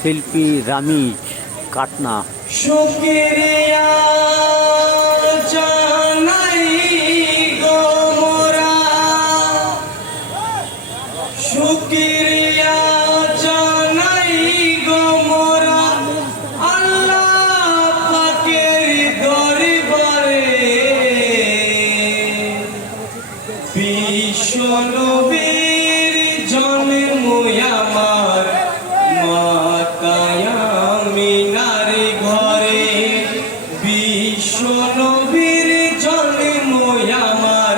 শিল্পী রামিজ কাটনা। শুকরিয়া জানাই গো মোরা, শুকরিয়া জানাই গো মোরা আল্লাহ পাকের দরবারে। বিশ্ব নবীর জন্ম আমার মাতায় আমিনার ঘরে, বিশ্ব নবীর জন্ম আমার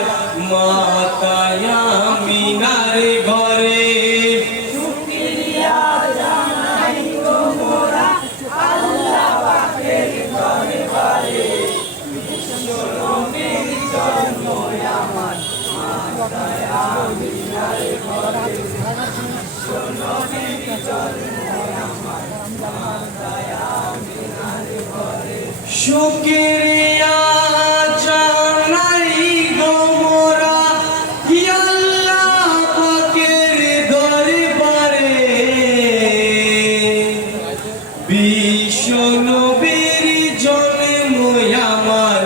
মাতায় আমিনার ঘরে। শুকরিয়া জানাই গো মোরা আল্লাহ পাকের দরবারে। বিশ্ব নবীর জন্ম আমার মাতায় আমিনার ঘরে, বিশ্ব নবীর জন্ম আমার মাতায় আমিনার ঘরে। শুকরিয়া জানাই গো মোরা আল্লাহ পাকের দরবারে। বিশ্ব নবীর জন্ম আমার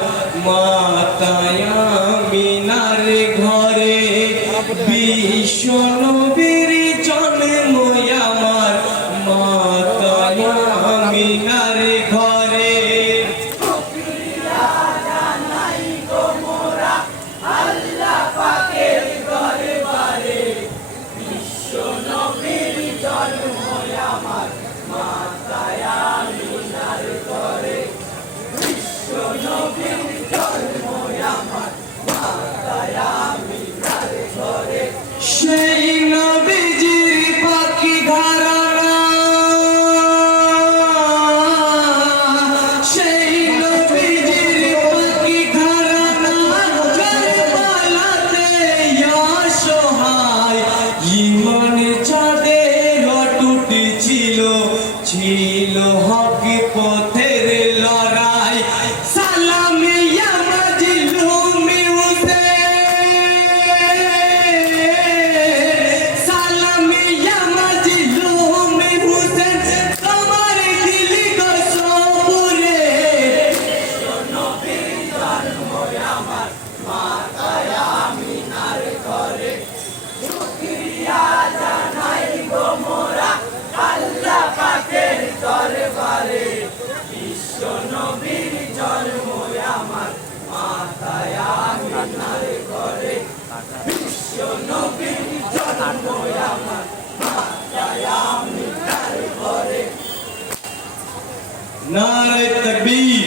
মাতায় আমিনার ঘরে, বিশ্ব নবীর জন্ম আমার মাতায় আমিনার ঘরে। শুকরিয়া জানাই গো মোরা আল্লাহ পাকের দরবারে। বিশ্ব নবীর জন্ম আমার মাতায় আমিনার ঘরে, বিশ্ব নবীর জন্ম আমার মাতায় আমিনার ঘরে। সেই নবীজির পাখি ঘরানা, সেই নবীজির পাখি ঘরানা কারবালাতে অসহায় ঈমান চাঁদের অটুট ছিল, ছিল হক পথের লড়াই। সালামে ইয়া মাজলুমি হুসেন, সালামে ইয়া মাজলুমি হুসেন, তোমার দিলি গো সবুরে। বিশ্ব নবীর জন্ম আমার মাতায় আমিনার ঘরে। শুকরিয়া জানাই গো মোরা আল্লাহ পাকের দরবারে। বিশ্ব নবীর জন্ম আমার মাতায় আমিনার ঘরে, বিশ্ব নবীর জন্ম আমার মাতায় আমিনার ঘরে। নারে তাকবীর।